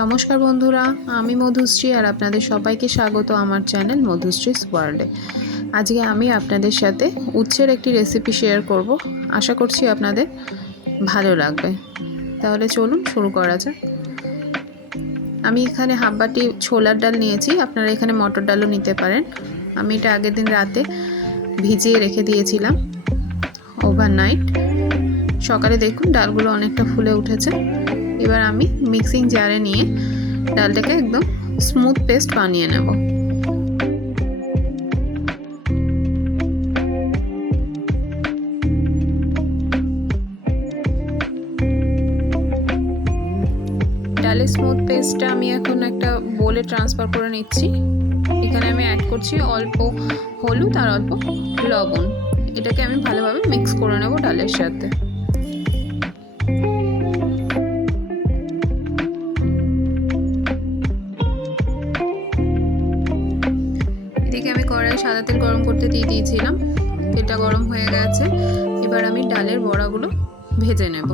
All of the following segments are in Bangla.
নমস্কার বন্ধুরা, আমি মধুশ্রী আর আপনাদের সবাইকে স্বাগত আমার চ্যানেল মধুশ্রীস ওয়ার্ল্ডে। আজকে আমি আপনাদের সাথে উচ্ছের একটি রেসিপি শেয়ার করব। আশা করছি আপনাদের ভালো লাগবে। তাহলে চলুন শুরু করা যাক। আমি এখানে হাফ বাটি ছোলার ডাল নিয়েছি, আপনারা এখানে মটর ডালও নিতে পারেন। আমি এটা আগের দিন রাতে ভিজিয়ে রেখে দিয়েছিলাম ওভারনাইট। সকালে দেখুন ডালগুলো অনেকটা ফুলে উঠেছে। এবার আমি মিক্সিং জারে নিয়ে ডালটাকে একদম স্মুথ পেস্ট বানিয়ে নেব। ডালের স্মুথ পেস্টটা আমি এখন একটা বোলে ট্রান্সফার করে নিচ্ছি। এখানে আমি অ্যাড করছি অল্প হলুদ আর অল্প লবণ। এটাকে আমি ভালোভাবে মিক্স করে নেব ডালের সাথে। এদিকে আমি কড়াই সাদা তেল গরম করতে দিয়ে দিয়েছিলাম। তেলটা গরম হয়ে গেছে। এবার আমি ডালের বড়াগুলো ভেজে নেব।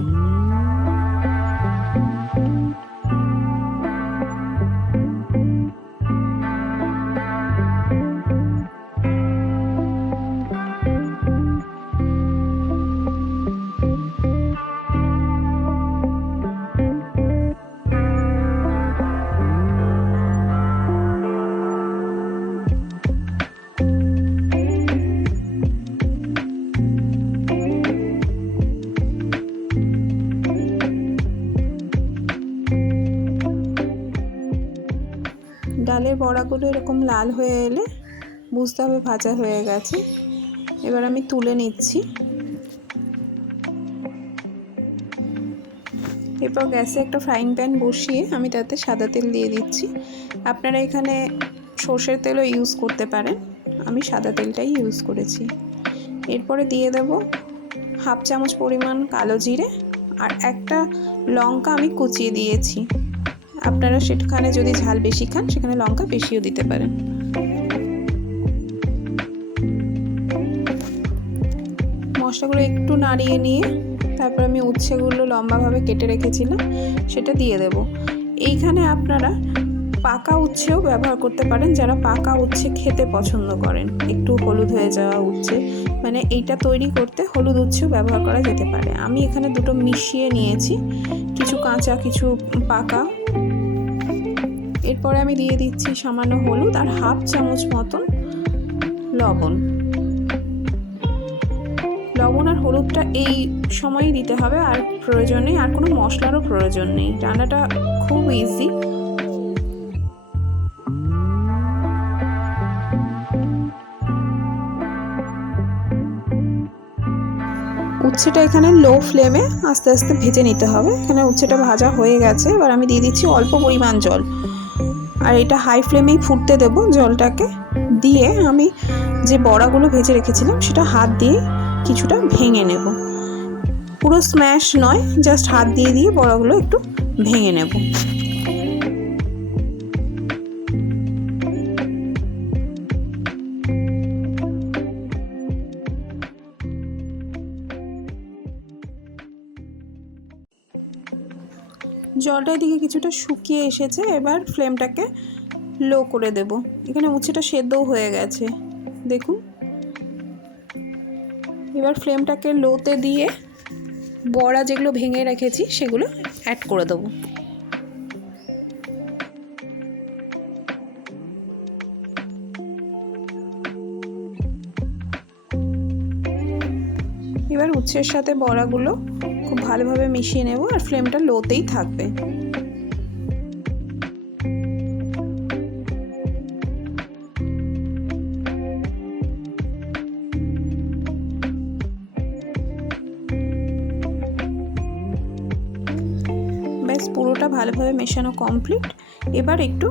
ডালের বড়াগুলো এরকম লাল হয়ে এলে বুঝতে হবে ভাজা হয়ে গেছে। এবার আমি তুলে নিচ্ছি। এরপর গ্যাসে একটা ফ্রাইং প্যান বসিয়ে আমি তাতে সাদা তেল দিয়ে দিচ্ছি। আপনারা এখানে সর্ষের তেলও ইউজ করতে পারেন, আমি সাদা তেলটাই ইউজ করেছি। এরপরে দিয়ে দেব হাফ চামচ পরিমাণ কালো জিরে আর একটা লঙ্কা আমি কুচিয়ে দিয়েছি। আপনারা সেখানে যদি ঝাল বেশি খান সেখানে লঙ্কা বেশিও দিতে পারেন। মশলাগুলো একটু নাড়িয়ে নিয়ে তারপর আমি উচ্ছেগুলো লম্বাভাবে কেটে রেখেছিলাম সেটা দিয়ে দেব। এইখানে আপনারা পাকা উচ্ছেও ব্যবহার করতে পারেন, যারা পাকা উচ্ছে খেতে পছন্দ করেন। একটু হলুদ হয়ে যাওয়া উচ্ছে, মানে এইটা তৈরি করতে হলুদ উচ্ছেও ব্যবহার করা যেতে পারে। আমি এখানে দুটো মিশিয়ে নিয়েছি, কিছু কাঁচা কিছু পাকা। এরপরে আমি দিয়ে দিচ্ছি সামান্য হলুদ আর হাফ চামচ মতন লবণ। লবণ আর হলুদটা এই সময়ই দিতে হবে, আর প্রয়োজন নেই, আর কোনো মশলারও প্রয়োজন নেই। রান্নাটা খুব ইজি। উচ্ছেটা এখানে লো ফ্লেমে আস্তে আস্তে ভেজে নিতে হবে। এখানে উচ্ছেটা ভাজা হয়ে গেছে। এবার আমি দিয়ে দিচ্ছি অল্প পরিমাণ জল, আর এটা হাই ফ্লেমেই ফুটতে দেব। জলটাকে দিয়ে আমি যে বড়াগুলো ভেজে রেখেছিলাম সেটা হাত দিয়ে কিছুটা ভেঙে নেব। পুরো স্ম্যাশ নয়, জাস্ট হাত দিয়ে দিয়ে বড়াগুলো একটু ভেঙে নেব। জলটা এদিকে কিছুটা শুকিয়ে এসেছে। এবার ফ্লেমটাকে লো করে দেব। এখানে উচ্ছেটা সেদ্ধও হয়ে গেছে দেখুন। এবার ফ্লেমটাকে লোতে দিয়ে বড়া যেগুলো ভেঙে রেখেছি সেগুলো অ্যাড করে দেবো। এবার উচ্ছের সাথে বড়াগুলো খুব ভালোভাবে মিশিয়ে নেব, আর ফ্লেমটা লোতেই থাকবে। ব্যাস পুরোটা ভালোভাবে মেশানো কমপ্লিট। এবার একটু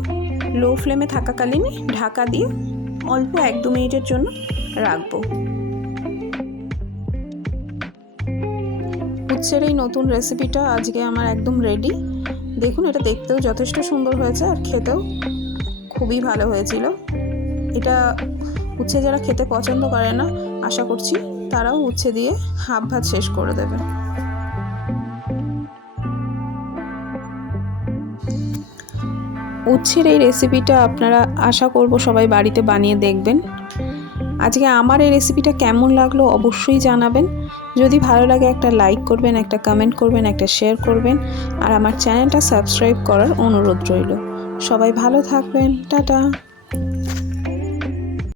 লো ফ্লেমে থাকাকালীনই ঢাকা দিয়ে অল্প 1-2 মিনিটের জন্য রাখবো। উচ্ছের এই নতুন রেসিপিটা আজকে আমার একদম রেডি। দেখুন, এটা দেখতেও যথেষ্ট সুন্দর হয়েছে আর খেতেও খুবই ভালো হয়েছিল। এটা উচ্ছে যারা খেতে পছন্দ করে না, আশা করছি তারাও উচ্ছে দিয়ে হাফ ভাত শেষ করে দেবে। উচ্ছের এই রেসিপিটা আপনারা আশা করব সবাই বাড়িতে বানিয়ে দেখবেন। আজকে আমার এই রেসিপিটা কেমন লাগলো অবশ্যই জানাবেন। যদি ভালো লাগে একটা লাইক করবেন, একটা কমেন্ট করবেন, একটা শেয়ার করবেন, আর আমার চ্যানেলটা সাবস্ক্রাইব করার অনুরোধ রইল। সবাই ভালো থাকবেন, টাটা।